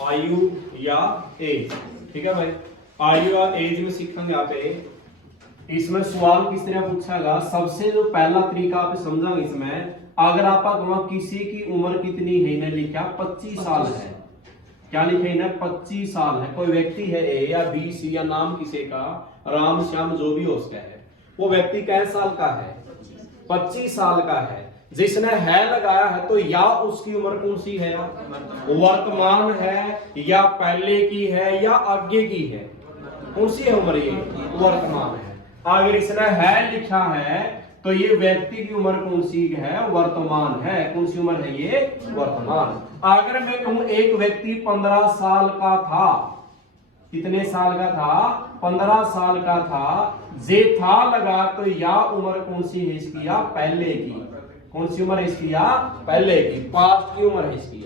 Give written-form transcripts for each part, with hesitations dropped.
आयु या एज। ठीक है भाई, आयु या एज में सीखेंगे आप। इसमें सवाल किस तरह पूछेगा, सबसे जो पहला तरीका आप समझाएंगे इसमें, अगर आप किसी की उम्र कितनी है, इन्हें लिखा 25 साल है। क्या लिखे इन्हें 25 साल है। कोई व्यक्ति है ए या बी सी या नाम किसी का राम श्याम जो भी हो उसका है, वो व्यक्ति कैसे साल का है, 25 साल का है। जिसने है लगाया है तो या उसकी उम्र कौन सी है, वर्तमान है या पहले की है या आगे की है, कौन सी है उम्र, ये वर्तमान है। अगर इसने है लिखा है तो ये व्यक्ति की उम्र कौन सी है, वर्तमान है। कौन सी उम्र है ये, वर्तमान। अगर मैं कहूं एक व्यक्ति 15 साल का था, कितने साल का था, 15 साल का था, जे था लगा तो या उम्र कौन सी है इसकी, या पहले की। कौन सी उम्र है इसकी, या पहले की, पास्ट की उम्र है इसकी।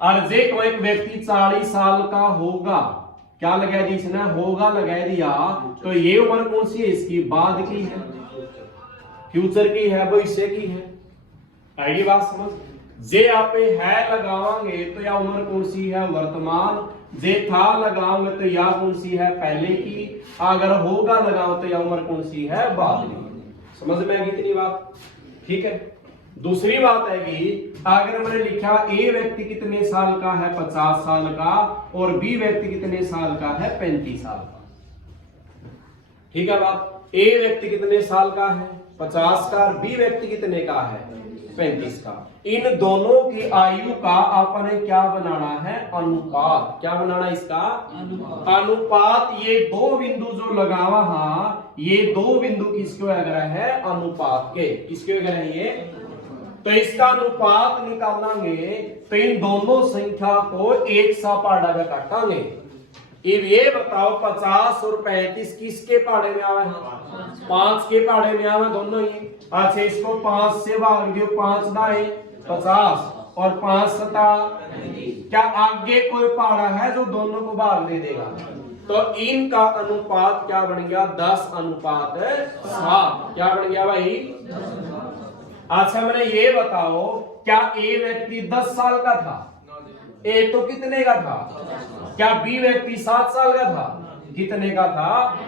और जे को एक व्यक्ति 40 साल का होगा, क्या लगा दी इसने, होगा लगा दिया, तो ये उम्र कौन सी है इसकी, बाद की है, फ्यूचर की है, भविष्य की है। आईडी बात समझ। जे आप है लगावांगे तो या उम्र कौन सी है, वर्तमान। जे था लगाओगे तो या कौन सी है, पहले की। अगर होगा लगाओ तो या उम्र कौन सी है, बाद की। समझ में आएगी इतनी बात, ठीक है। दूसरी बात है कि अगर मैंने लिखा ए व्यक्ति कितने साल का है, 50 साल का, और बी व्यक्ति कितने साल का है, 35 साल का। ठीक है बात। ए व्यक्ति कितने साल का है, 50 का, और बी व्यक्ति कितने का है, 35 का। इन दोनों की आयु का आपने क्या बनाना है, अनुपात। क्या बनाना इसका, अनुपात। ये दो बिंदु जो लगावा, हाँ, ये दो बिंदु किसके वगैरह है, अनुपात के। किसके वगैरह है ये, तो इसका अनुपात निकालेंगे तो इन दोनों संख्या को एक सा पहाड़ा में काटांगे। अब ये बताओ 50 और 35 किसके पहाड़े में आवे, 5 के पहाड़े में आवे दोनों ही। अच्छा, इसको 5 से भाग दियो, 5 दाए 50 और 5 सता, क्या आगे कोई पहाड़ा है जो दोनों को भाग दे देगा। तो इनका अनुपात क्या बन गया, 10 अनुपात 7। क्या बन गया भाई। अच्छा, मैंने ये बताओ, क्या ए व्यक्ति 10 साल का था, ए तो कितने का था, क्या बी व्यक्ति 7 साल का था, कितने का था।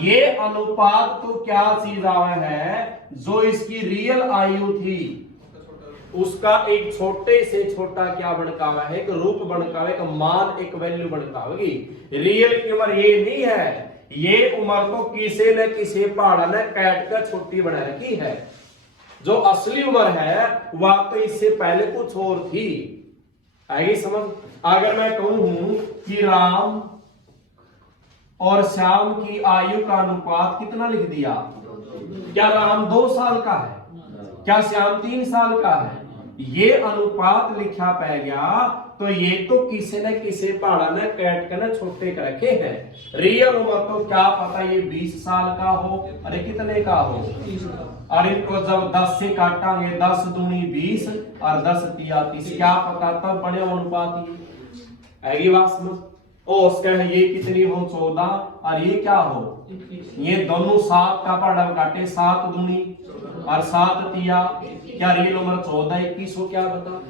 ये अनुपात तो क्या चीज आवा है, जो इसकी रियल आयु थी उसका एक छोटे से छोटा क्या बनकावा है, एक रूप बनकावे, एक मान, एक वैल्यू बनकावेगी। रियल की उम्र ये नहीं है, ये उम्र तो किसी न किसी पहाड़ा ने काट कर छोटी बना रखी है। जो असली उम्र है वह तो इससे पहले कुछ और थी। आएगी समझ। अगर मैं कहूं कि राम और श्याम की आयु का अनुपात कितना लिख दिया, क्या राम 2 साल का है, क्या श्याम 3 साल का है, ये अनुपात लिखा पै गया, तो ये तो किसी न किसी पहाड़ा ने काट कर छोटे कर रखे हैं। रियल उम्र तो क्या पता ये 20 साल का हो, अरे कितने का हो, और इनको जब 10 से काटांगे, 10 दूनी 20 और 10 तिया 30, क्या पता तब बड़े अनुपात ही आएगी बात समझ। ओ उसका है ये कितनी हो, 14, और ये क्या हो, ये दोनों 7 का पहाड़ा काटे, 7 दूनी और 7 तिया, क्या रियल उम्र 14 21 हो, क्या बता।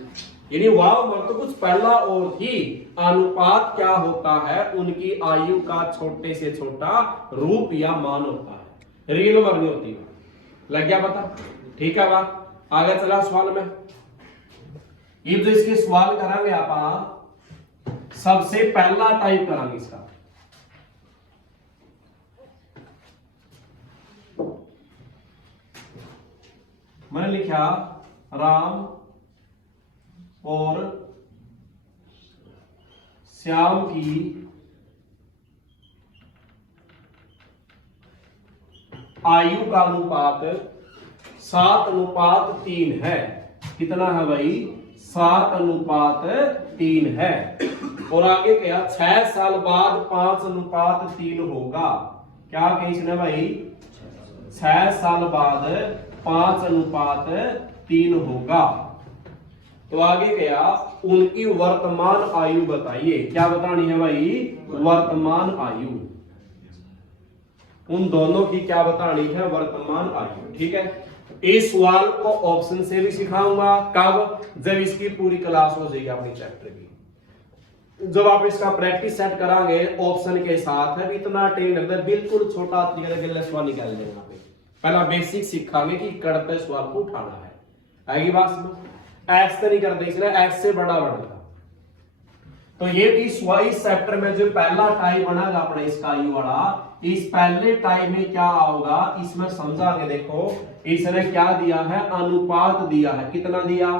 यानी वह उम्र तो कुछ पहला और थी। अनुपात क्या होता है, उनकी आयु का छोटे से छोटा रूप या मान होता है, रियल उम्र नहीं होती। लग गया पता, ठीक है बात। आगे चला सवाल में। अब जो इसके सवाल करांगे आप, सबसे पहला टाइप करांगे इसका, मैंने लिखा राम और श्याम की आयु का अनुपात 7:3 है। कितना है भाई, 7:3 है। और आगे क्या, 6 साल बाद 5:3 होगा। क्या कही इसने भाई, 6 साल बाद 5:3 होगा। तो आगे क्या, उनकी वर्तमान आयु बताइए। क्या बतानी है भाई, वर्तमान आयु। उन दोनों की क्या बतानी है, वर्तमान आयु। ठीक है। इस सवाल को ऑप्शन से भी सिखाऊंगा, कब, जब इसकी पूरी क्लास हो जाएगी अपनी चैप्टर की। जब आप इसका प्रैक्टिस सेट करांगे ऑप्शन के साथ है इतना टाइम लगता है, बिल्कुल छोटा तरीके सवाल निकाल लेंगे। यहाँ पे पहला बेसिक सीखांगे कि करते सवाल को उठाना है। आएगी बात समझ। एक्स से नहीं करते, इसलिए एक्स से बड़ा बढ़ेगा। तो ये इस चैप्टर में जो पहला टाइप बनेगा अपने इसका यू वाला, इस पहले टाइप में क्या होगा इसमें समझांगे। देखो इसने क्या दिया है, अनुपात दिया है। कितना दिया?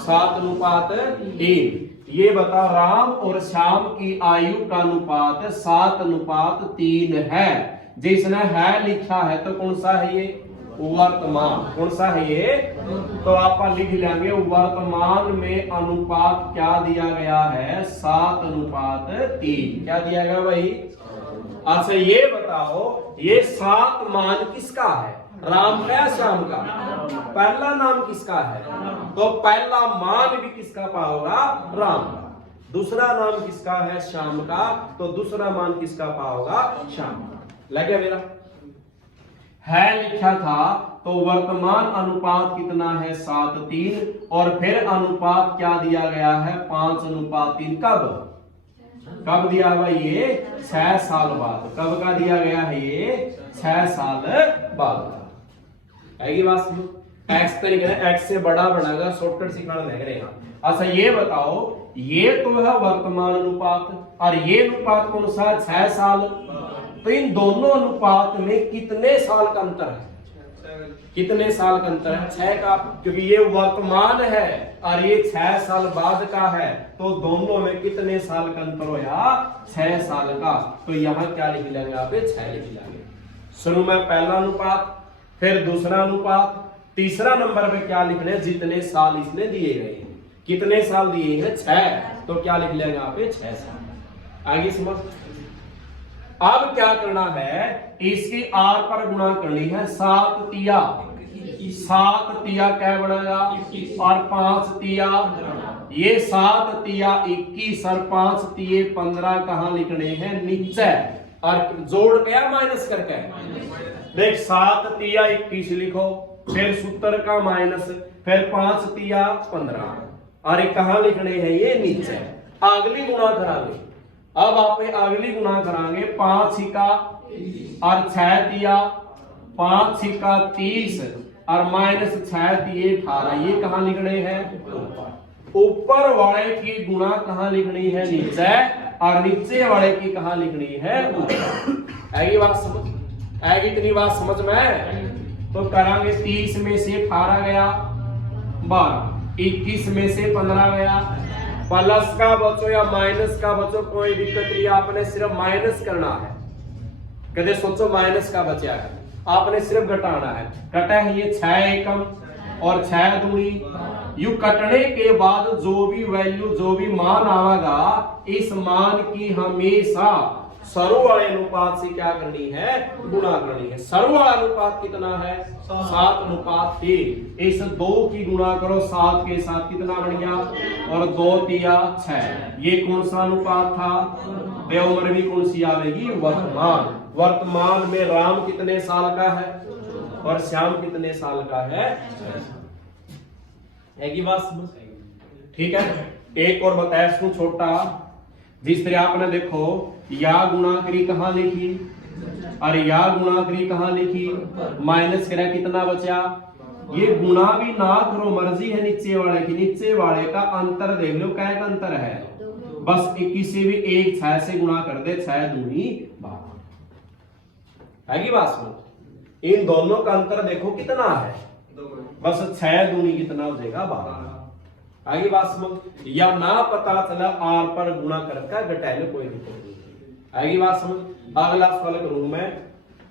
7:3। ये बता राम और श्याम की आयु का अनुपात 7:3 है। जिसने है लिखा है तो कौन सा है ये? वर्तमान। कौन सा है ये? तो आप लिख लेंगे वर्तमान में अनुपात क्या दिया गया है? 7:3। क्या दिया गया भाई? अच्छा ये बताओ ये 7 मान किसका है? राम का या श्याम का? पहला नाम किसका है? तो पहला मान भी किसका पाओगा? राम का। दूसरा नाम किसका है? श्याम का। तो दूसरा मान किसका पाओगा? श्याम का। लगे मेरा? है लिखा था तो वर्तमान अनुपात कितना है? 7:3। और फिर अनुपात क्या दिया गया है? 5:3। कब कब दिया हुआ? ये 6 साल बाद। कब का दिया गया है? ये 6 साल बाद का। आएगी बात समझ। एक्स तरीके से एक्स से बड़ा बनेगा, शॉर्टकट सिखाना लग रहे हैं। अच्छा ये बताओ ये तो है वर्तमान अनुपात और ये अनुपात कौन सा? 6 साल। तो इन दोनों अनुपात में कितने साल का अंतर है? कितने साल का अंतर है? 6 का। क्योंकि ये वर्तमान है और ये 6 साल बाद का है, तो दोनों में कितने साल का अंतर होया? 6 साल का। तो यहाँ क्या लिख लेंगे आप? 6 लिख लेंगे। शुरू में पहला अनुपात, फिर दूसरा अनुपात, तीसरा नंबर पे क्या लिखने? जितने साल इसने दिए गए हैं। कितने साल दिए हैं? 6। तो क्या लिख लेंगे आप? 6 साल। आगे समझ। अब क्या करना है? इसकी आर पर गुणा करनी है। 7 तिया 7 तिया क्या बनेगा? और 5 तिया ये 7 तिया 21 और 5 तिये 15 कहां लिखने हैं? नीचे। और जोड़ क्या माइनस करके? देख 7 तिया 21 लिखो, फिर सूत्र का माइनस, फिर 5 तिया 15 और ये कहां लिखने हैं? ये नीचे। अगली गुणा करांगे। अब आप अगली गुणा करांगे। 5 छिका और 6 तिया 5 छिका 30 और माइनस 6 तिये 18। ये कहां लिखने हैं? ऊपर वाले की गुणा कहां लिखनी है? नीचे। और नीचे वाले की कहां लिखनी है? ऊपर। आएगी बात समझ? आएगी इतनी बात समझ में? तो करांगे 30 में से 18 गया 12, 21 में से 15 गया, प्लस का बचो या माइनस का बचो कोई दिक्कत नहीं, आपने सिर्फ माइनस करना है। कदे सोचो माइनस का बचा है, आपने सिर्फ घटाना है। कटा है ये 6 एकम और 6 दूनी। यू कटने के बाद जो भी वैल्यू जो भी मान आवेगा, इस मान की हमेशा सर्व वाले अनुपात से क्या करनी है? गुणा करनी है। सर्व वाला अनुपात कितना है? 7:3। इस 2 की गुणा करो 7 के साथ, कितना बन गया? और 2 तिया 6। ये कौन सा अनुपात था? बेउम्र भी कौन सी आवेगी? वर्तमान। वर्तमान में राम कितने साल का है और श्याम कितने साल का है? एक बात समझ। ठीक है। एक और बताया इसको छोटा, जिस तरह आपने देखो या गुणा करी कहां लिखी और या गुणा करी कहां लिखी, माइनस करा कितना बचा? ये गुणा भी ना करो, मर्जी है नीचे वाले की। नीचे वाले का अंतर देख लो, क्या का अंतर है? बस 21 से भी 1 6 से गुणा कर दे, 6 दूनी 12। आएगी बात समझ। इन दोनों का अंतर देखो कितना है? बस 6 दूनी कितना हो जाएगा? 12। आगे बात समझ। या ना पता चला आर पर गुणा करके घटा लो, कोई दिक्कत नहीं। आगे बात समझ। अगला सवाल करूं मैं,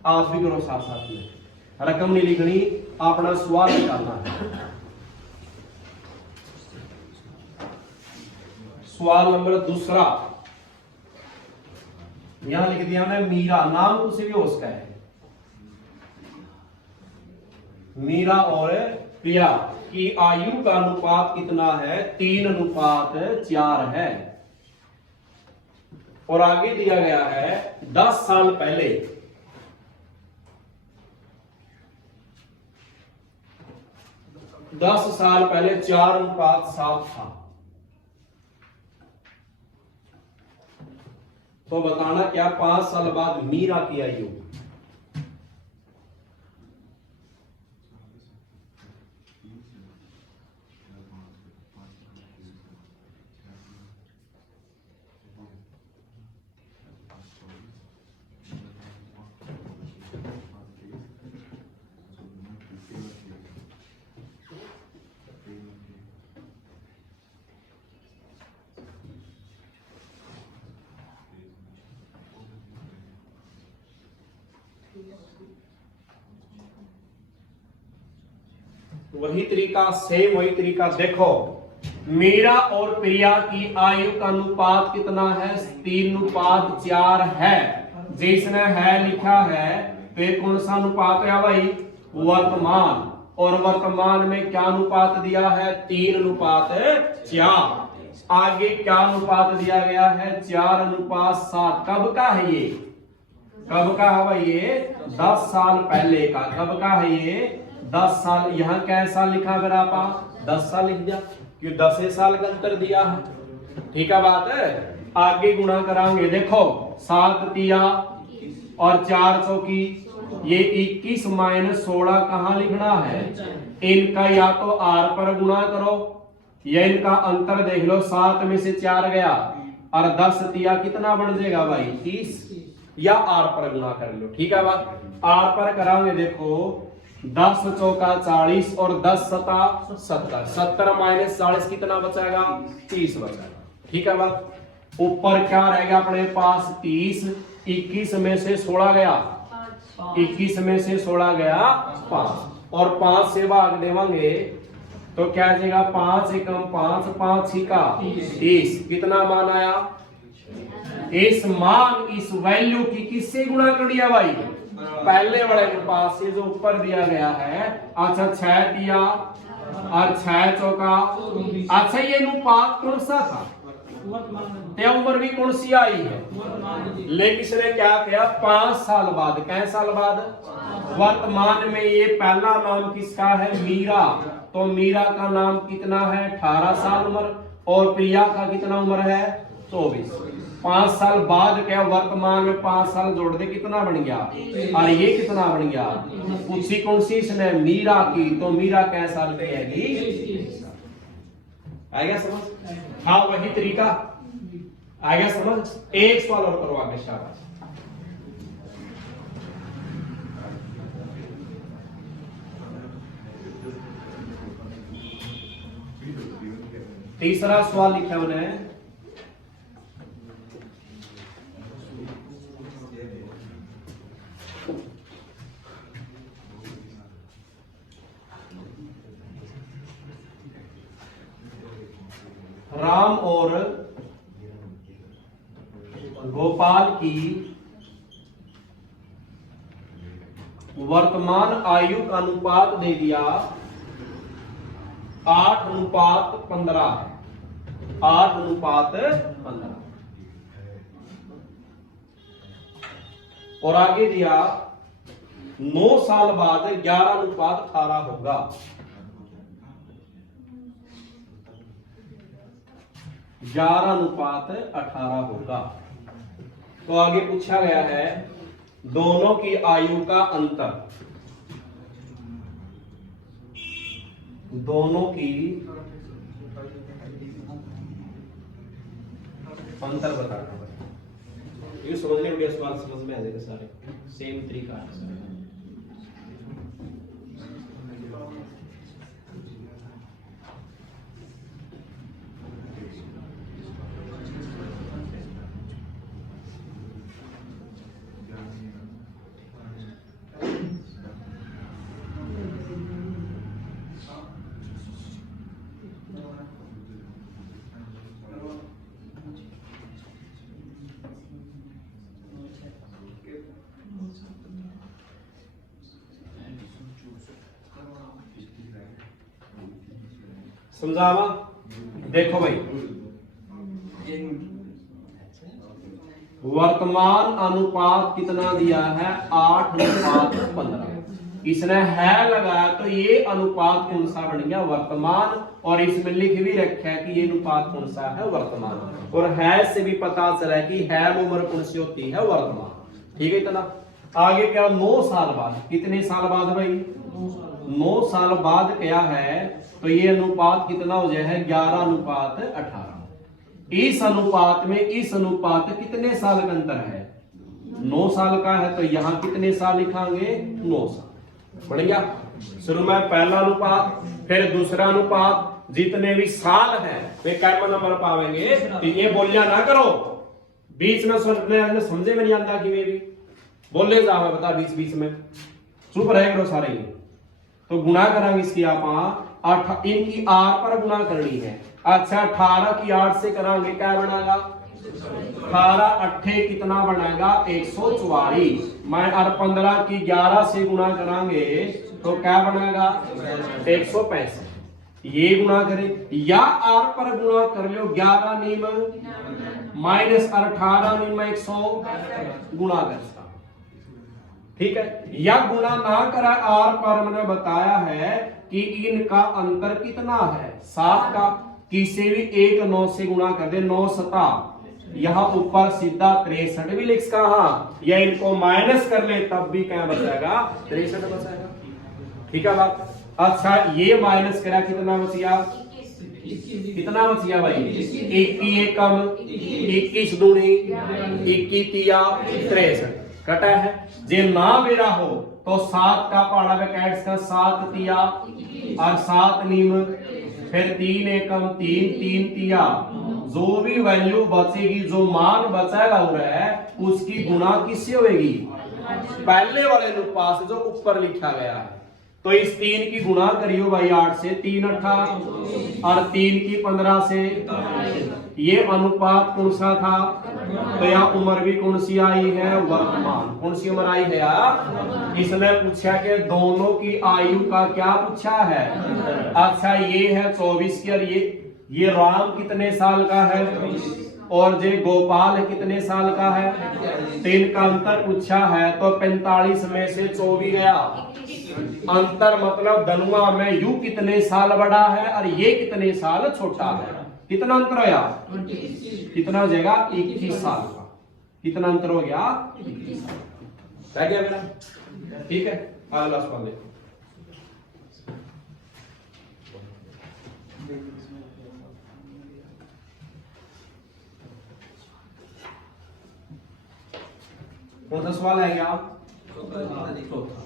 आप भी करो साथ साथ में। रकम नहीं लिखनी, अपना सवाल निकालना है। सवाल नंबर दूसरा यहां लिख दिया मैंने, मीरा। नाम कुछ भी हो उसका है। मीरा और प्रिया की आयु का अनुपात कितना है? 3:4 है। और आगे दिया गया है 10 साल पहले 4:7 था। तो बताना क्या 5 साल बाद मीरा की आयु। वही तरीका, सेम वही तरीका। देखो मीरा और प्रिया की आयु का अनुपात कितना है? 3:4 है। जिसने है लिखा है तो ये कौन सा अनुपात है भाई? वर्तमान। और वर्तमान में क्या अनुपात दिया है? 3:4। आगे क्या अनुपात दिया गया है? 4:7। कब का है ये? कब का है भाई? ये 10 साल पहले का। कब का है ये? 10 साल। यहाँ कैसा लिखा अगर आप 10 साल लिख दिया, क्यों 10 साल का अंतर दिया है। ठीक है बात है। आगे गुणा कराएंगे। देखो 7 तिया और 4 चौकी, ये 21 - 16 कहाँ लिखना है? इनका या तो आर पर गुणा करो या इनका अंतर देख लो। 7 में से 4 गया और 10 तिया कितना बन जाएगा भाई? 30। या आर पर गुणा कर लो। ठीक है बात। आर पर कराएंगे। देखो 10 चौका 40 और 10 सता 70। 70 - 40 कितना बचेगा? 30 बचेगा। ठीक है बात। ऊपर क्या रहेगा अपने पास? 30। 21 में से 16 गया, 21 में से 16 गया 5 और 5 से भाग देवांगे तो क्या आ जाएगा? 5 एकम 5, 5 छिका 30। कितना मान आया? इस मान, इस वैल्यू की किससे गुणा कर दिया भाई? पहले वाले अनुपात से जो ऊपर दिया गया है। अच्छा 6 दिया और 6 चौका। अच्छा ये अनुपात कौन सा था? उम्र भी कौन सी आई है? लेकिन इसने क्या किया? 5 साल बाद। कै साल बाद? वर्तमान में ये पहला नाम किसका है? मीरा। तो मीरा का नाम कितना है? 18 साल उम्र। और प्रिया का कितना उम्र है? 24। 5 साल बाद क्या? वर्तमान में 5 साल जोड़ दे कितना बन गया? और ये कितना बन गया? पूछी कौन सी इसने? मीरा की। तो मीरा कै साल की है? आ गया समझ? हाँ वही तरीका आ गया समझ। एक सवाल और करो आगे। शाबाश। तीसरा सवाल लिखा उन्हें। राम और गोपाल की वर्तमान आयु का अनुपात दे दिया 8:15 है। 8:15 और आगे दिया 9 साल बाद 11:18 होगा। 11:18 होगा। तो आगे पूछा गया है दोनों की आयु का अंतर। दोनों की अंतर बताना। ये समझने में सवाल समझ में आ जाएगा सारे। सेम तरीका है। समझावा। देखो भाई वर्तमान अनुपात कितना दिया है? 8:15। इसने है लगाया तो ये अनुपात कौन सा बन गया? वर्तमान। और इसमें लिख भी रखा है कि ये अनुपात कौन सा है? वर्तमान। और है से भी पता चला कि है उम्र कौन सी होती है? वर्तमान। ठीक है इतना। आगे क्या? 9 साल बाद। कितने साल बाद भाई? 9 साल बाद क्या है? तो ये अनुपात कितना हो जाए है? 11:18। इस अनुपात में इस अनुपात कितने साल का अंतर है? 9 साल का है। तो यहां कितने साल लिखांगे? 9 साल। बढ़ गया। शुरू में पहला अनुपात, फिर दूसरा अनुपात, जितने भी साल है वे कैम नंबर पावेंगे। तो ये बोलिया ना करो बीच में, समझे में नहीं आता कि वे भी बोले जाओ बता बीच बीच में चुप रहे करो सारे। तो गुणा करांगे इसकी आप इनकी 8 पर गुणा करनी है। अच्छा 18 की 8 से करांगे क्या बनेगा? 18 8 कितना बनेगा? 144। मैं और 15 की 11 से गुणा करांगे तो क्या बनेगा? 165। ये गुणा करें या आर पर गुणा कर लो। 11 नियम माइनस 18 नियम 100 गुणा कर। ठीक है। या गुणा ना करा आर पर मैंने बताया है कि इनका अंतर कितना है? 7 का। किसी भी एक 9 से गुणा कर दे। 9 7 यहां ऊपर सीधा 63 भी लिख कहा, या इनको माइनस कर ले तब भी क्या बचेगा? 63 बचेगा। ठीक है बात। अच्छा ये माइनस करा कितना बच गया? कितना बच गया भाई? 21 कम 21 दूनी 21 तिया 63 कटा है। जे ना मेरा हो तो 7 का पहाड़ा पे कैट्स का 7 तिया और 7 नीम, फिर 3 एकम 3 3 तिया। जो भी वैल्यू बचेगी, जो मान बचेगा हो रहा है, उसकी गुणा किससे होगी? पहले वाले अनुपात से जो ऊपर लिखा गया है। तो इस 3 की गुणा करियो भाई 8 से। 3 8 और 3 की 15 से। ये अनुपात कौन सा था? तो यहाँ उम्र भी कौन सी आई है? वर्तमान। कौन सी उम्र आई है यार? इसने पूछा कि दोनों की आयु का क्या पूछा है? अच्छा ये है 24 की। और ये राम कितने साल का है? और जे गोपाल कितने साल का है? 3 का अंतर पूछा है। तो 45 में से 24 गया। अंतर मतलब धनुआ में यू कितने साल बड़ा है और ये कितने साल छोटा है। कितना अंतर हो गया? कितना हो जाएगा? 21 साल का। कितना अंतर हो गया? 21 साल। रह गया मेरा? ठीक है। अगला सवाल देखो। कौन सा सवाल है क्या? चौथा।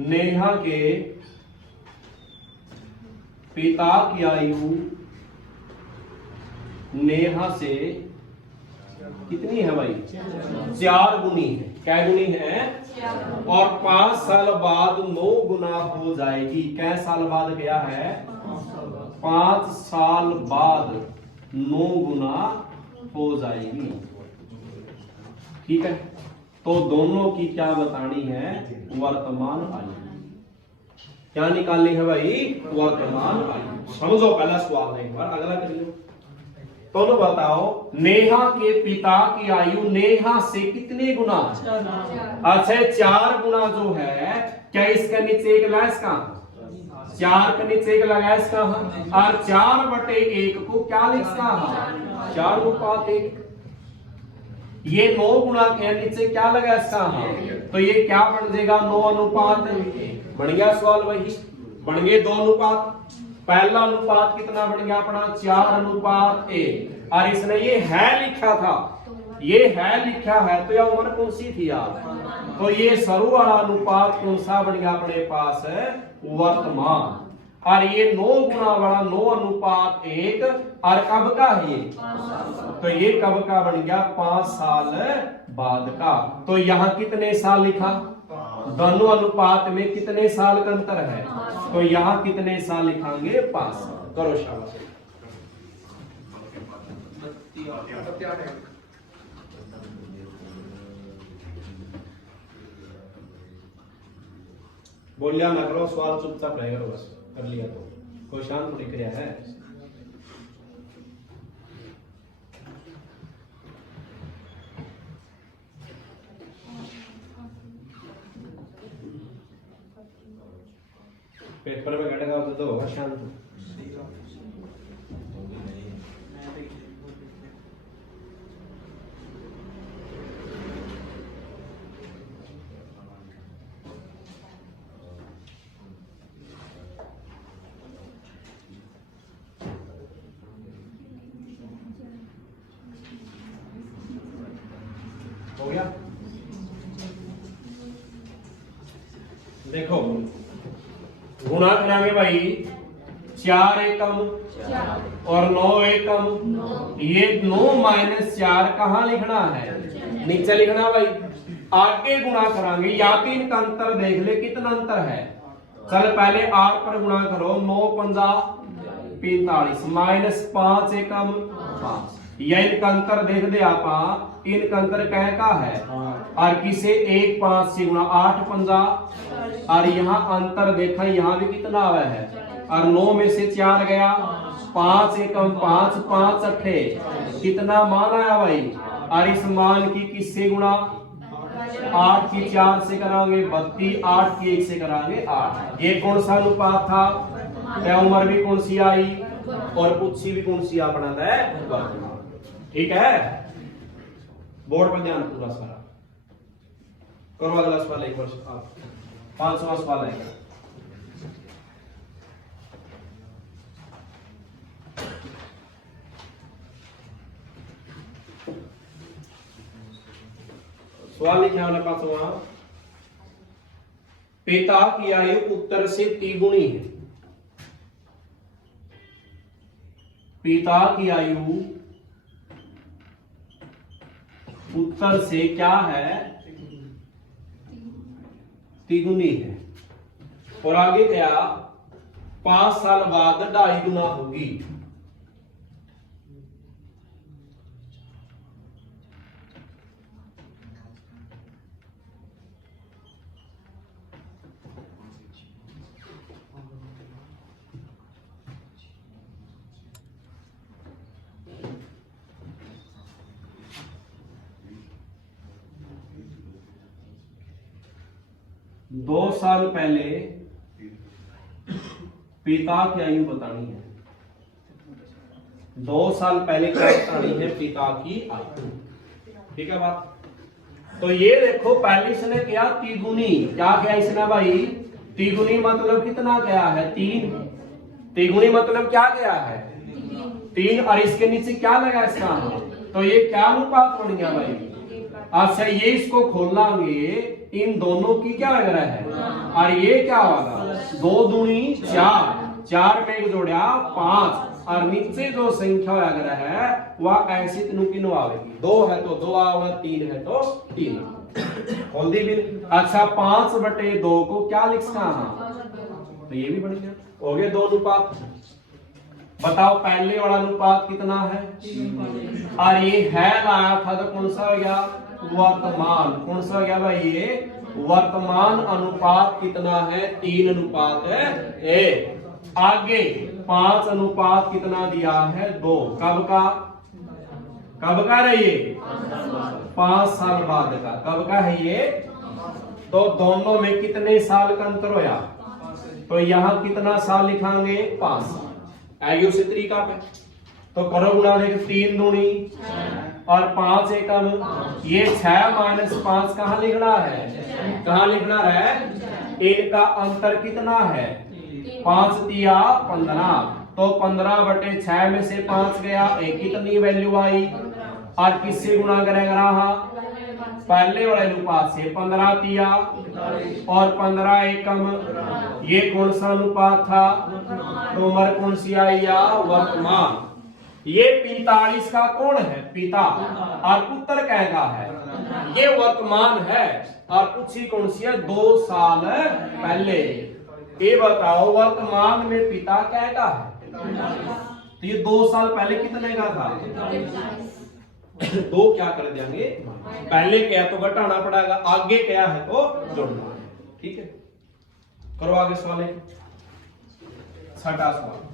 नेहा के पिता की आयु नेहा से कितनी है भाई? 4 गुनी है। क्या गुनी है? और 5 साल बाद 9 गुना हो जाएगी। क्या साल बाद गया है? 5 साल बाद 9 गुना हो जाएगी। ठीक है। तो दोनों की क्या बतानी है? वर्तमान आयु। क्या निकालनी है भाई? वर्तमान आयु। समझो पहला सवाल एक बार, अगला करिए। तो बताओ नेहा के पिता की आयु नेहा से कितने गुना? अच्छा 4 गुना जो है। क्या इसका नीचे एक लैस का? 4 के नीचे एक लगाएस का। और 4/1 को क्या लिख का? 4:1। ये 9 गुना के नीचे क्या लगा इसका? तो ये क्या बन जाएगा? 9 अनुपात। बन गया सवाल वही। बन गए 2 अनुपात। पहला अनुपात कितना बन गया अपना? 4:1। और इसने ये है लिखा था, ये है लिखा है तो यह उम्र कौन सी थी यार? तो ये सरू वाला अनुपात कौन सा बन गया अपने पास? वर्तमान। और ये 9 गुना वाला 9:1 और कब का है ये? तो ये कब का बन गया? 5 साल बाद का। तो यहाँ कितने साल लिखा? दोनों अनुपात में कितने साल का अंतर है? तो यहाँ कितने साल लिखांगे? 5 साल। करो शाबाश। बोलिया ना करो, सवाल चुपचाप रह करो, बस कर लिया तो कोई शांत थोड़ी क्रिया है। पेपर में घटेगा तो होगा शांत। हो गया? देखो गुणा करांगे भाई, 4 एकम और 9 एकम। ये 9 माइनस 4 कहाँ लिखना है? नीचे लिखना भाई। आगे गुणा करांगे, या तो इनका अंतर देख ले कितना अंतर है। चल पहले 8 पर गुणा करो, 9 पंजा 45 माइनस 5 एकम 5। या इनका अंतर देख दे आप, इनका अंतर कह का है और किसे 1 5 से गुणा 8 पंजा, और यहाँ अंतर देखा, यहाँ भी कितना आवा है और 9 में से 4 गया, 5 एकम 5 5 अट्ठे कितना मान आया भाई। और इस मान की किससे गुणा? 8 की 4 से करांगे 32, 8 की 1 से करांगे 8। ये कौन सा अनुपात था? उम्र भी कौन सी आई और पुच्छी भी कौन सी अपना है। ठीक है, बोर्ड पर ध्यान पूरा सारा करो। अगला सवाल एक वर्ष 5वां सवाल है। सवाल लिखा हमने 5वां, पिता की आयु उत्तर से तिगुनी है। पिता की आयु उत्तर से क्या है? तिगुनी है। और आगे क्या? 5 साल बाद 2.5 गुना होगी। दो साल पहले पिता की आयु बतानी है। 2 साल पहले क्या बतानी है? पिता की आयु। ठीक है बात? तो ये देखो पहले इसने क्या? तिगुनी। क्या किया इसने भाई? तिगुनी मतलब कितना क्या है? 3। तिगुनी मतलब क्या क्या है? 3। और इसके नीचे क्या लगा इसका? तो ये क्या अनुपात बन गया भाई? अच्छा ये इसको खोल लांगे, इन दोनों की क्या लग रहा है? और ये क्या होगा? 2 दूनी 4, 4 में जोड़ा 5, और नीचे जो संख्या लग रहा है वह ऐसी किनो आवेगी। 2 है तो 2 आवेगा, 3 है तो 3। खोल दी बिल। अच्छा 5/2 को क्या लिखना है? तो ये भी बन गया। हो गए 2 अनुपात। बताओ पहले वाला अनुपात कितना है? और ये है आया था तो कौन सा हो गया? वर्तमान। कौन सा हो गया भाई? ये वर्तमान अनुपात कितना है? 3 अनुपात है 1। आगे 5 अनुपात कितना दिया है? 2। कब का? कब का है ये? 5 साल बाद का। कब का है ये? तो दोनों में कितने साल का अंतर होया? तो यहाँ कितना साल लिखांगे? 5। आगे उसी तरीका पे तो करो गुणा। देख 3 दूनी और 5 एकम। ये 6 माइनस 5 कहाँ लिखना है? कहाँ लिखना है? इनका अंतर कितना है? 5 तिया 15। तो 15/6 में से 5 गया, एक कितनी वैल्यू आई? और किससे गुणा करेगा? पहले वाले अनुपात से। 15 तिया और 15 एकम। ये कौन सा अनुपात था? तो उम्र कौन सी आई? या वर्तमान। ये 45 का कौन है? पिता। और उत्तर कहता है ये वर्तमान है। और पूछी कौन सी है? 2 साल पहले। ये बताओ वर्तमान में पिता कहता है तो ये 2 साल पहले कितने का था? 2 क्या कर देंगे? पहले क्या तो घटाना पड़ेगा, आगे क्या है तो जोड़ना है। ठीक है। करो आगे सवाल एक, छठा सवाल।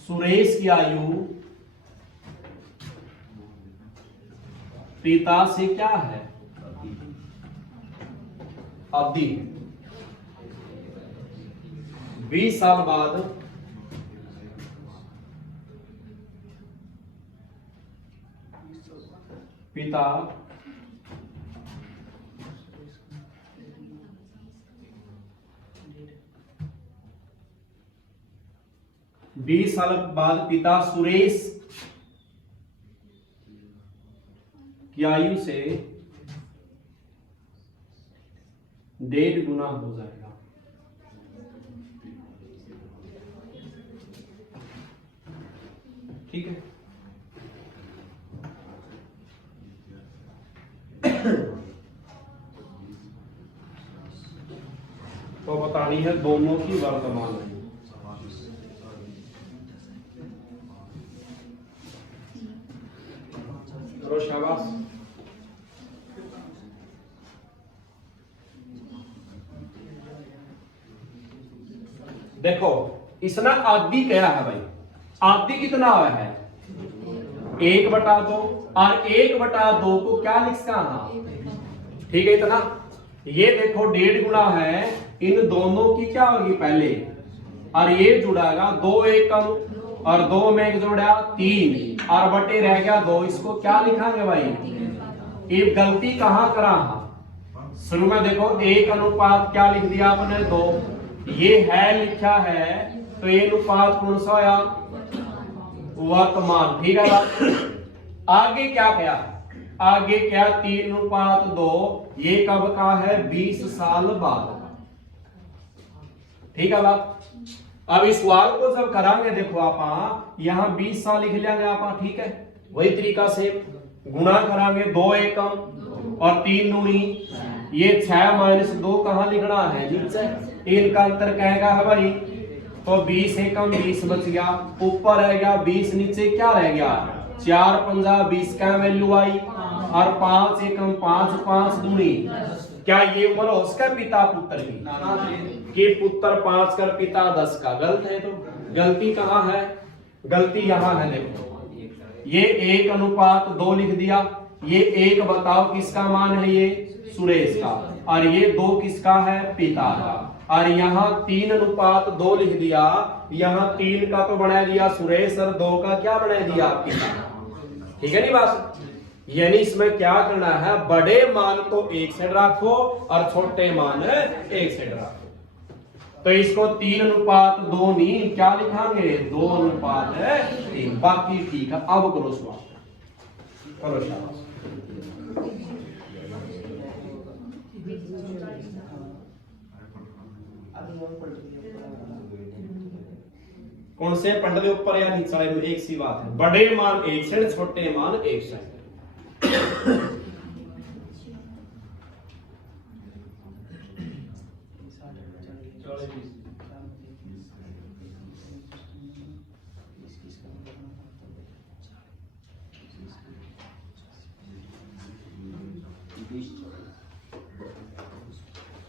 सुरेश की आयु पिता से क्या है? अवधि। 20 साल बाद पिता 20 साल बाद पिता सुरेश की आयु से 1.5 गुना हो जाएगा। ठीक है। तो बतानी है दोनों की वर्तमान आयु। करो शाबाश। देखो इसने आदि क्या है भाई, आदि कितना है 1/2 और 1/2 को क्या लिख सकते? ठीक है इतना। ये देखो 1.5 गुना है, इन दोनों की क्या होगी पहले, और ये जुड़ाएगा 2 एकम और 2 में एक जोड़ा 3 और बटे रह गया 2, इसको क्या लिखांगे भाई? ये गलती कहां करा? शुरू में देखो 1 क्या लिख दिया आपने 2, ये है लिखा है तो ये अनुपात कौन सा होया? वर्तमान। ठीक है। आगे क्या किया? आगे क्या 3:2, ये कब का है? 20 साल बाद का। ठीक है बात। अब इस सवाल को जब करांगे देखो आप यहां 20 साल लिख लेंगे आप। ठीक है, वही तरीका से गुणा करांगे 2 एकम और 3 दूनी, ये 6 - 2 कहां लिखना है? नीचे। इनका अंतर कहेगा है भाई, तो 20 एकम 20 बच गया, ऊपर रह गया 20, नीचे क्या रह गया? 4 पंजा 20 का वैल्यू आई, और 5 एकम 5, 5 दूनी। क्या ये उम्र हो उसका पिता पुत्र की? कि पुत्र 5 कर पिता 10 का? गलत है। तो गलती कहाँ है? गलती यहाँ है। देखो ये 1:2 लिख दिया, ये 1 बताओ किसका मान है? ये सुरेश का। और ये 2 किसका है? पिता का। और यहाँ 3:2 लिख दिया, यहाँ 3 का तो बना दिया सुरेश और 2 का क्या बना दिया? पिता। ठीक है नहीं बात? यानी इसमें क्या करना है? बड़े मान को एक साइड रखो और छोटे मान एक साइड रखो। तो इसको 3:2 नहीं क्या लिखांगे? 2:3। बाकी ठीक है। अब करो सवाल, करो शाबाश। कौन से पढ़ दे ऊपर या नीचे वाले में एक सी बात है। बड़े मान एक साइड, छोटे मान एक साइड।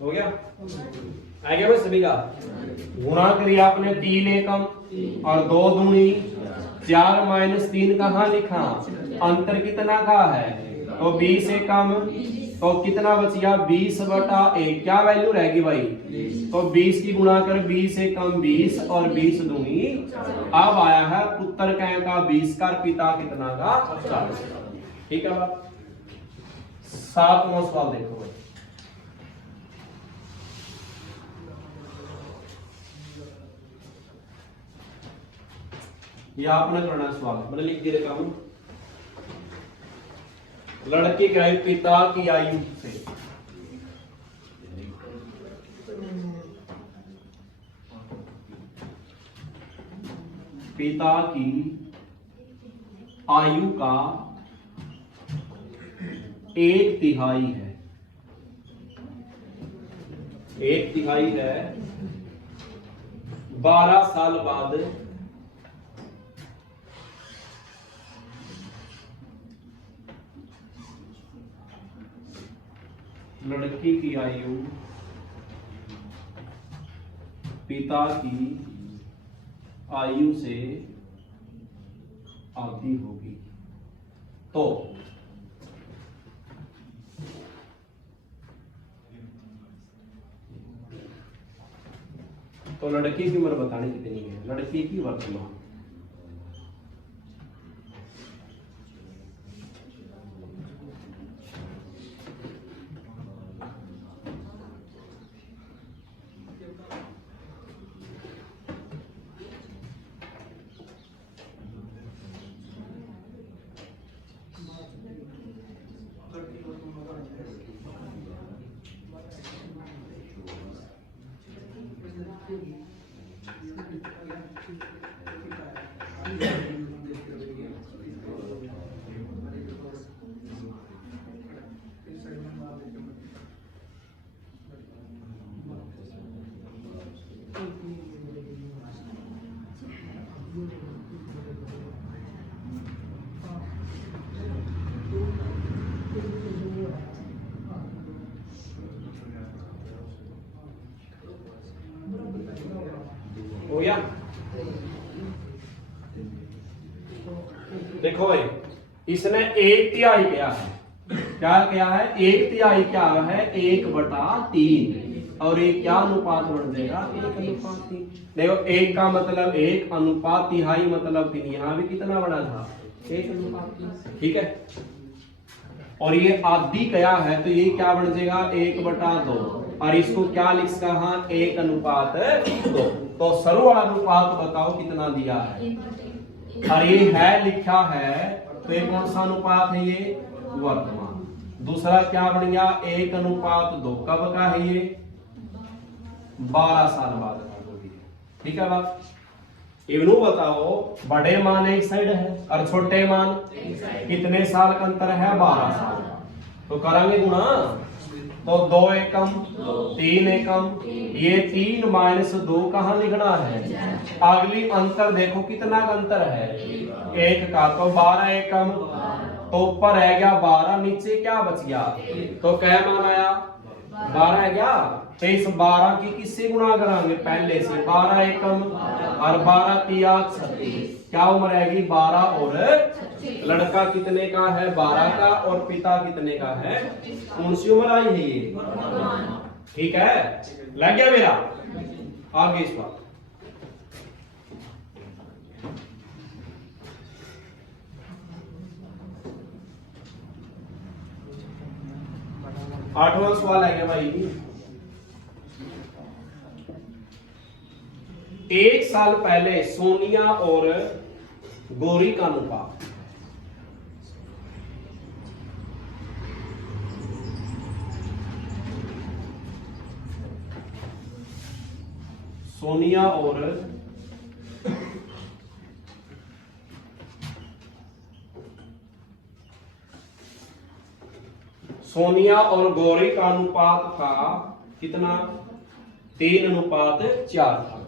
हो गया? आ गया भाई सभी का? गुणा करिए आपने 3 एकम और 2 दूनी, 4 - 3 कहाँ लिखा? अंतर कितना का है? तो 20 एकम, तो कितना बच गया? 20/1। क्या वैल्यू रहेगी भाई? तो 20 की गुणा कर 20 एकम 20 और 20 दूनी। अब आया है पुत्र का 20 का, पिता कितना का? 40 का। ठीक है बात। 7वां सवाल देखो भाई। ये आपने करना सवाल, मैंने लिख दिया देखा हूं। लड़के की आयु पिता की आयु से पिता की आयु का 1/3 है। 1/3 है 12 साल बाद लड़की की आयु पिता की आयु से आधी होगी। तो लड़की की उम्र बतानी कितनी है, लड़की की वर्तमान। हो गया। देखो भाई, इसने 1/3 किया है। क्या किया है? 1/3 क्या है? 1/3। और एक क्या अनुपात बन जाएगा? 1:3। देखो 1 का मतलब 1, अनुपात तिहाई मतलब 3। यहाँ भी कितना बना था? 1:3। ठीक है। और ये आधी क्या है, तो ये क्या बन जाएगा? 1/2। और इसको क्या लिख सकता? 1:2। तो सर्व अनुपात बताओ कितना दिया है? और ये है लिखा है, तो ये कौन सा अनुपात है? ये वर्तमान। दूसरा क्या बन गया? 1:2। कब का है ये? 12 साल बाद का होगी। ठीक है बात। इवनू बताओ, बड़े मान एक साइड है और छोटे मान कितने साल का अंतर है? 12 साल का। तो करेंगे गुणा, तो 2 एकम 3 एकम, ये 3 - 2 कहाँ लिखना है? अगली अंतर देखो कितना का अंतर है? 1 का। तो 12 एकम, तो ऊपर है गया 12, नीचे क्या बच गया? तो क्या मान आया? 12 है क्या? तो इस 12 की किससे गुणा कराएंगे? पहले से। 12 एकम और 12 तिया 36। क्या उम्र आएगी? 12 और लड़का कितने का है? 12 का। और पिता कितने का है? कौन सी उम्र आई है ये? ठीक है, लग गया मेरा। आगे इस बात 8वां सवाल है क्या भाई? 1 साल पहले सोनिया और गौरी का अनुपात। सोनिया और गौरी का अनुपात था कितना? 3:4 था।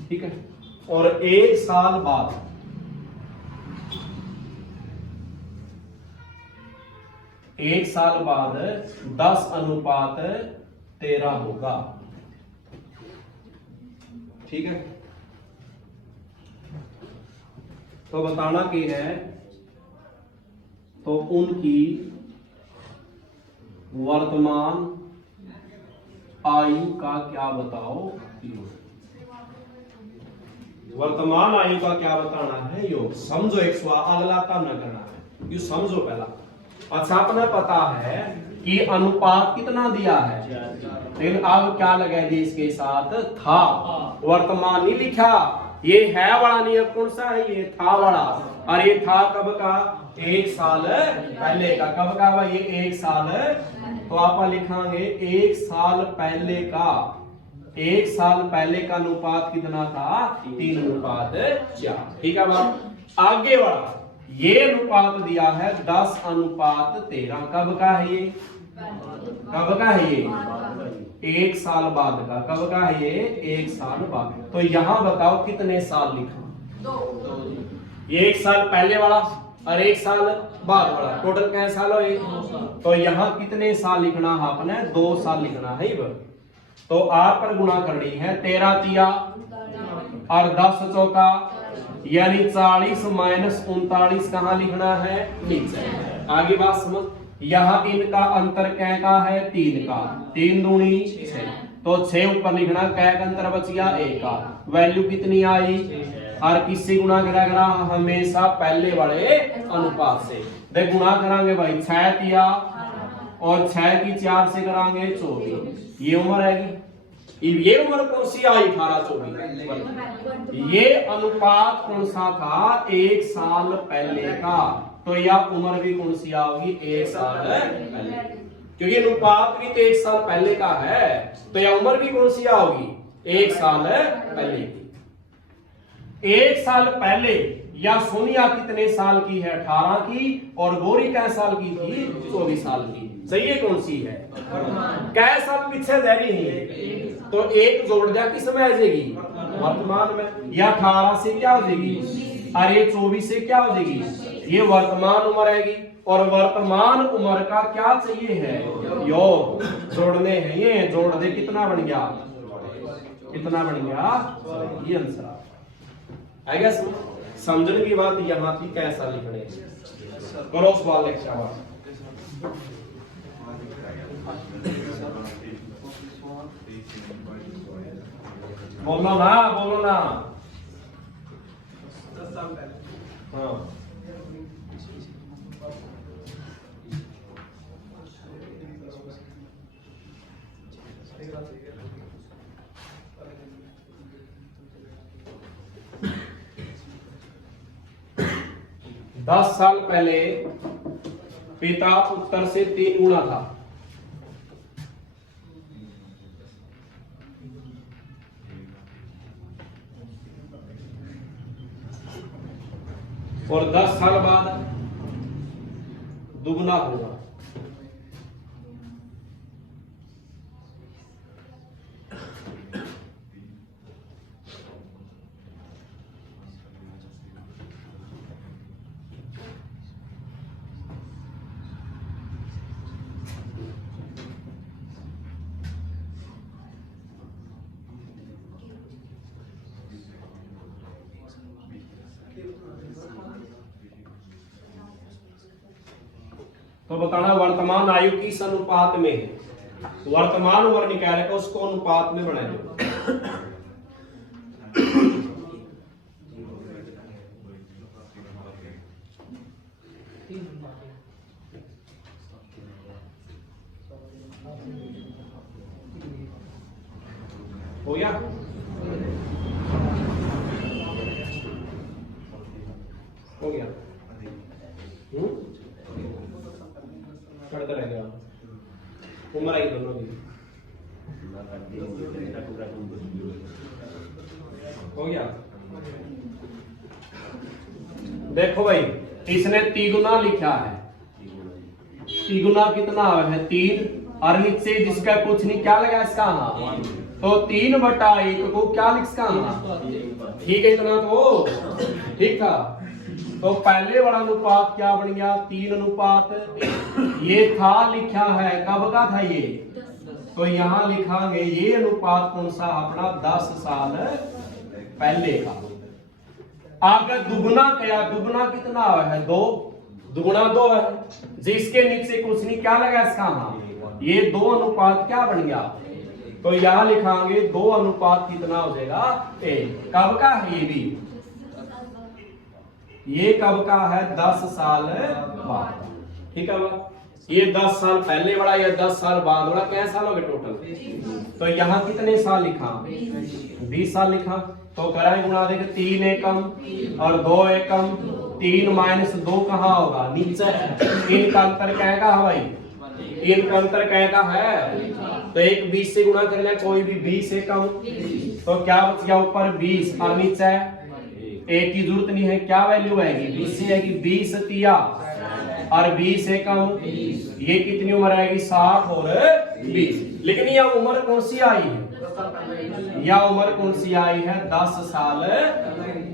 ठीक है। और 1 साल बाद 10:13 होगा। ठीक है। तो बताना की है, तो उनकी वर्तमान आयु का क्या बताओ? वर्तमान आयु का क्या बताना है? योग। समझो एक सवाल, अगला काम न करना है, यू समझो पहला। अच्छा, अपना पता है कि अनुपात कितना दिया है, लेकिन अब क्या लगा दिया इसके साथ? था। वर्तमान नहीं लिखा, ये है वाला नियम कौन सा है? ये था वाला। और ये था कब का? 1 साल पहले का। कब का भाई? ये 1 साल। तो आप लिखांगे 1 साल पहले का। 1 साल पहले का अनुपात कितना था? 3:4। ठीक है बात। आगे वाला ये अनुपात दिया है 10:13। कब का है ये? कब का है ये? 1 साल बाद का। कब का है ये? 1 साल बाद। तो यहां बताओ कितने साल लिखा? 2। ये 1 साल पहले वाला और 1 साल बाद वाला, टोटल कितने साल हुए? तो यहाँ कितने साल लिखना है आपने? 2 साल लिखना है। तो आर पर गुणा करनी है, 13 तिया और 10 चौका, यानी 40 माइनस 39 कहाँ लिखना है? नीचे। आगे बात समझ। यहाँ इनका अंतर कै का है? 3 का। 3 दूनी 6, तो 6 ऊपर लिखना, कै का अंतर बच गया? 1 का। वैल्यू कितनी आई? और किससे गुणा करा? हमेशा पहले वाले अनुपात से। देख गुणा करांगे भाई, 6 तिया और 6 की 4 से करांगे 24। ये उम्र आएगी। ये उम्र कौन सी आई? 18-24। ये अनुपात कौन सा था? 1 साल पहले का। तो यह उम्र भी कौन सी आओगी? 1 साल पहले, क्योंकि अनुपात भी तो 1 साल पहले का है। तो यह उम्र भी कौन सी आओगी? 1 साल पहले की। 1 साल पहले या सोनिया कितने साल की है? 18 की। और गोरी कै साल की थी? 24 साल की। सही है? कौन सी है? कै साल पीछे जाएगी नहीं, तो एक जोड़ दिया किस में आ जाएगी? वर्तमान में। या 18 से क्या हो जाएगी? अरे 24 से क्या हो जाएगी? ये वर्तमान उम्र आएगी। और वर्तमान उम्र का क्या चाहिए है? योग जोड़ने हैं। ये जोड़ दे, कितना बन गया? कितना बन गया? ये आंसर आएगा। समझने की बात यहाँ थी, कैसा लिखने करो सवाल एक शाबाश। बोलो ना, बोलो ना। हाँ 10 साल पहले पिता पुत्र से 3 गुना था। और 10 साल बाद दुगना होगा। तो बताना वर्तमान आयु किस अनुपात में है? वर्तमान उम्र निकाले को उसको अनुपात में बना दो। हो गया? हो गया? पढ़ते रह गया। उम्र आई दोनों की। हो गया? देखो भाई, इसने तिगुना लिखा है। तिगुना कितना है? 3। और नीचे जिसका कुछ नहीं, क्या लगा इसका? हाँ, तो 3/1 को क्या लिख सकता? ठीक है, इतना तो ठीक था। तो पहले वाला अनुपात क्या बन गया? 3:1। ये था लिखा है, कब का था ये? तो यहाँ लिखांगे ये अनुपात कौन सा? अपना 10 साल पहले का। आगे दुगुना क्या? दुगुना कितना है? 2। दुगुना 2 है। जिसके नीचे कुछ नहीं, क्या लगा इसका? हाँ, ये 2 अनुपात क्या बन गया? तो यहाँ लिखांगे 2 अनुपात कितना हो जाएगा? 1। कब का है ये भी? ये कब का है? 10 साल बाद। ठीक है बा? ये 10 साल पहले वाला या 10 साल बाद वाला, क्या साल हो गए टोटल? तो यहाँ कितने साल लिखा? 20 साल लिखा। तो कराए गुणा, देखे 3 एकम और 2 एकम। 3 माइनस 2 कहाँ होगा? नीचे। इनका अंतर क्या का है भाई? इनका अंतर क्या का है? तो एक 20 से गुणा कर ले, कोई भी 20 एकम। तो क्या बच गया? ऊपर 20 और नीचे एक की जरूरत नहीं है। क्या वैल्यू आएगी? 20 से आएगी। 20 तिया और 20 से कम, ये कितनी उम्र आएगी 60 और 20। लेकिन यह उम्र कौन सी आई है, यह उम्र कौन सी आई है 10 साल।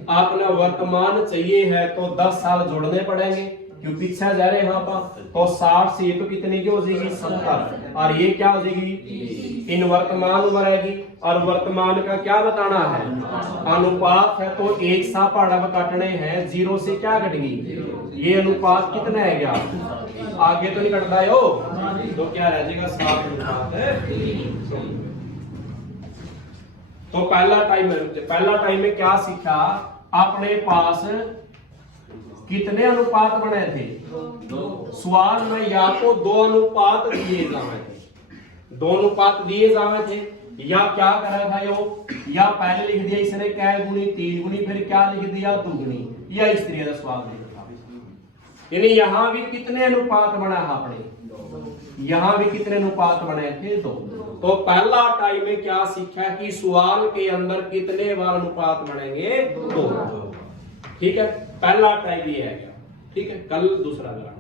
अपना वर्तमान चाहिए है तो 10 साल जोड़ने पड़ेंगे, क्यों पीछे जा रहे हैं यहाँ पर। तो 60 से ये तो कितनी की हो जाएगी 70, और ये क्या हो जाएगी इन वर्तमान उम्र आएगी। और वर्तमान का क्या बताना है, अनुपात है तो एक सा पहाड़ा काटने हैं, 0 से क्या कटेगी, ये अनुपात कितना है क्या, आगे तो नहीं कटता है हो, तो क्या रह जाएगा 7 अनुपात है। तो पहला टाइम में क्या सीखा, अपने पास कितने अनुपात बने थे, सवाल में या तो 2 अनुपात दिए जावे थे, 2 अनुपात दिए जावे थे, या क्या करा था यो, या पहले लिख दिया इसने कै गुनी 3 गुनी, फिर क्या लिख दिया 2 गुनी, या इस तरह का सवाल लिखा। यानी यहां भी कितने अनुपात बना है अपने, यहां भी कितने अनुपात बने थे 2। तो पहला टाइम में क्या सीखा कि सवाल के अंदर कितने बार अनुपात बनेंगे 2। ठीक है, पहला टाइप ये है क्या, ठीक है। कल दूसरा करेंगे।